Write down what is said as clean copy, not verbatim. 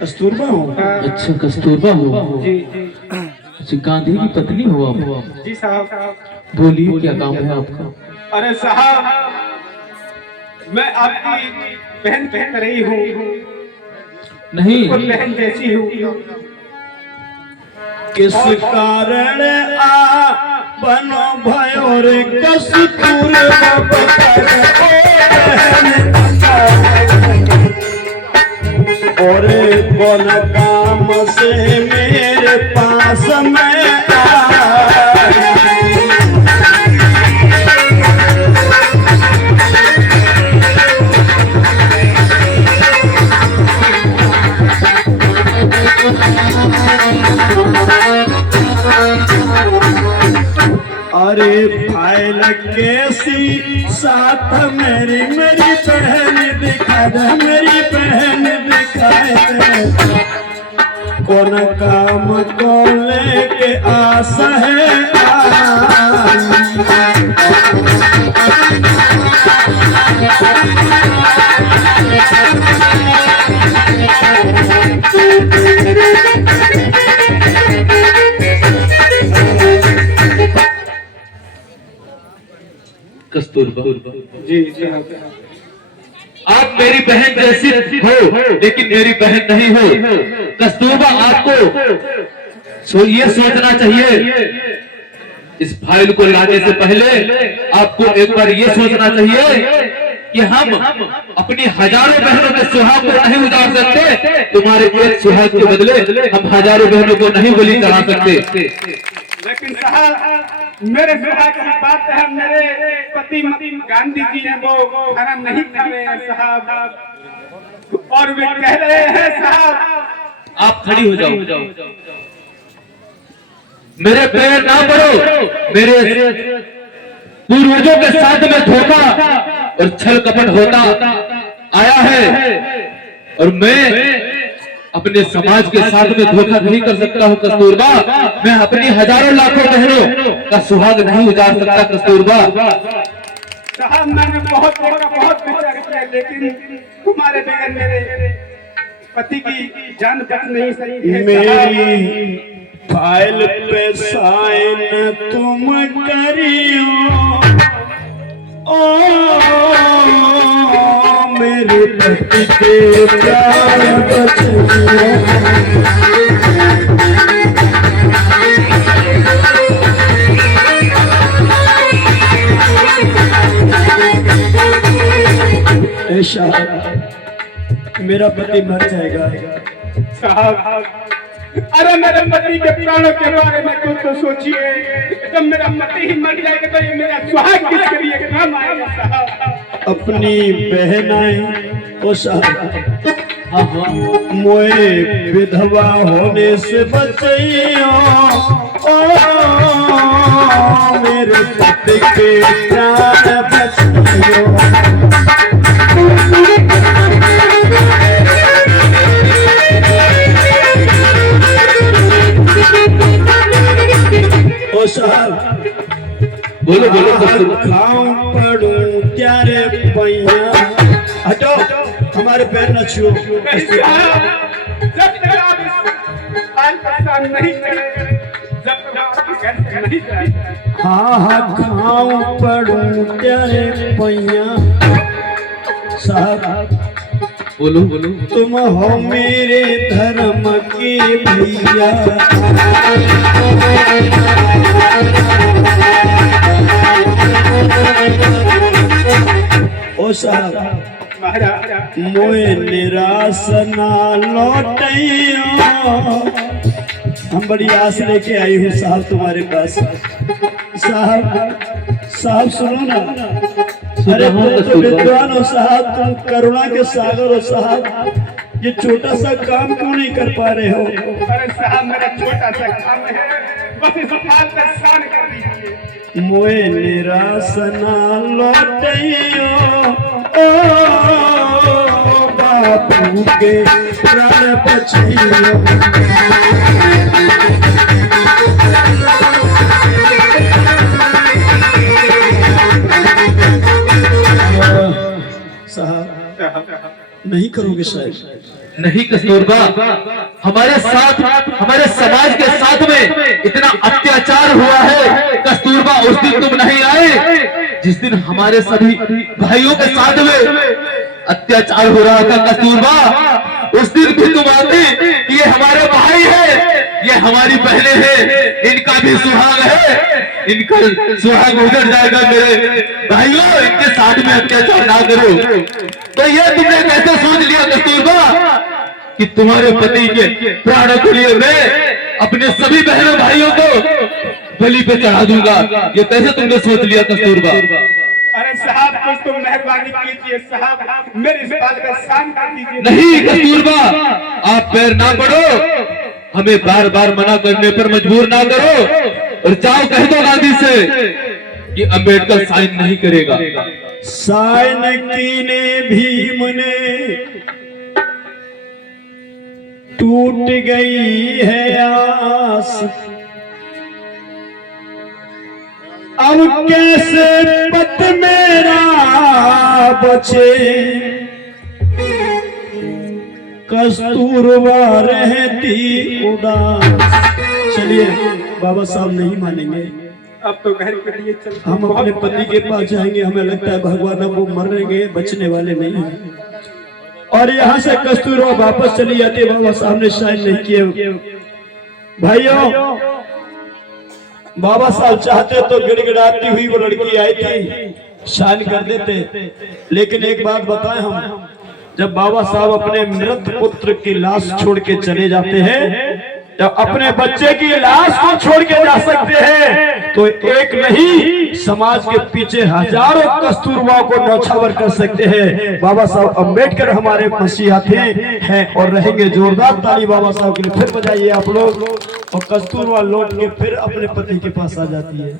कस्तूरबा हो। अच्छा कस्तूरबा हो। जी अच्छा गांधी की पत्नी हो आप? जी साहब। बोलिए क्या काम है आपका? अरे साहब, मैं आपकी बहन कह रही हूँ, नहीं बहन जैसी हूँ। किस कारण आ बनो भयो रे कस्तूरबा और कौन काम से मेरे पास में अरे फाइल कैसी साथ मेरी बहन दिखा दे, मेरी बहन दिखाए दे। कौन काम को लेके आशा है कस्तूरबा जी जी। आप मेरी बहन जैसी हो लेकिन मेरी बहन नहीं हो। कस्तूरबा आपको ये सोचना चाहिए, इस फाइल को लाने से पहले आपको एक बार ये सोचना चाहिए कि हम अपनी हजारों बहनों के सुहाग को नहीं उजाड़ सकते। तुम्हारे एक सुहाग के बदले हम हजारों बहनों को नहीं बलि चढ़ा सकते। लेकिन साहब मेरे सुहाग की बात है, मेरे पति गांधी जी हैं, वो खाना नहीं खा रहे हैं साहब, और वे कह रहे हैं साहब। आप खड़ी हो जाओ, मेरे पैर ना पड़ो। मेरे पूर्वजों के साथ में धोखा और छल कपट होता आया है और मैं अपने समाज के साथ में धोखा नहीं कर सकता हूँ कस्तूरबा। मैं अपनी हजारों लाखों बहनों का सुहाग नहीं उजाड़ सकता कस्तूरबा। साहब मैंने बहुत विचार किया, लेकिन तुम्हारे बगैर मेरे पति की जान बच नहीं सकती। मेरी फाइल पे साइन तुम करियो, ओ मेरे पति के प्राण बचियो। ऐसा मेरा पति मर जाएगा साहब। अरे मेरे पति के प्राणों के बारे में कुछ तो सोचिए। जब मेरा पति ही मर जाएगा तो ये मेरा सुहाग किसके लिए काम आएगा साहब? अपनी बहनाएं ओ साहब मोए विधवा होने से बचियो, ओ मेरे पति के प्राण बचियो। ओ साहब बोलो बोलो। खाऊं पड़ूं त्यारे पैया, हटो हमारे पैर न छुओ। जब तक आप नहीं करें, जब तक आपके घर से नहीं जाए। हाँ खाऊं पड़ूं त्यारे पैया साहब। बोलो बोलो। तुम हो मेरे धर्म के भैया, ओ साहब मोए निराश ना लौटियो। हम बड़ी आस लेके आई हूँ साहब तुम्हारे पास। साहब सुनो ना। अरे तो विद्वान हो साहब, तुम करुणा के सागर हो साहब, ये छोटा सा काम क्यों नहीं कर पा रहे हो? अरे साहब मेरा छोटा सा काम है, बस इस हाल पे शान कर दीजिए। मोए निराश ना लौटियो, ओ बापू के प्राण बचियो। साहब नहीं करोगे शायद? नहीं कस्तूरबा, हमारे साथ, हमारे समाज के साथ में इतना अत्याचार हुआ है कस्तूरबा। उस दिन तुम नहीं आए जिस दिन हमारे सभी भाइयों के साथ में अत्याचार हो रहा था कस्तूरबा। उस दिन भी तुम आते कि ये हमारे भाई है, ये हमारी बहनें हैं, इनका भी सुहाग है, इनका सुहाग उजड़ जाएगा। मेरे भाइयों, इनके साथ में अत्याचार ना करो। तो ये तुमने कैसे सोच लिया कस्तूरबा कि तुम्हारे पति के प्राणों के लिए मैं अपने सभी बहनों भाइयों को बलि पे चढ़ा दूंगा? ये कैसे तुमने सोच लिया कस्तूरबा? अरे साहब, कुछ तो मेहरबानी कीजिए साहब, मेरी इस बात का शान कर दीजिए। नहीं कस्तूरबा, आप पैर ना पड़ो, हमें बार बार मना करने पर मजबूर ना करो, और जाओ कह दो गांधी से कि अंबेडकर साइन नहीं करेगा। साइन कीने भीम ने टूट गई है आस, अब कैसे पत मेरा बचे, कस्तूरबा रहती उदास। चलिए, बाबा साहब नहीं मानेंगे, अब तो घर के लिए चल, हम अपने पति के पास जाएंगे। हमें लगता है भगवान अब वो मरेंगे, बचने वाले नहीं हैं। और यहाँ से कस्तूरबा वापस चली जाती। बाबा साहब ने साइन नहीं किए। भाइयों, बाबा साहब चाहते तो गिड़गिड़ाती हुई वो लड़की आई थी, साइन कर देते। लेकिन एक बात बताएं हम, जब बाबा साहब अपने मृत पुत्र की लाश छोड़ के चले जाते हैं, जब अपने बच्चे की लाश को छोड़ के जा सकते हैं, तो एक नहीं, समाज के पीछे हजारों कस्तूरबा को न्यौछावर कर सकते हैं। बाबा साहब अम्बेडकर हमारे मसीहा थे, हैं और रहेंगे। जोरदार ताली बाबा साहब के लिए फिर बजाइए आप लोग। और कस्तूरबा लौट के फिर अपने पति के पास आ जाती है।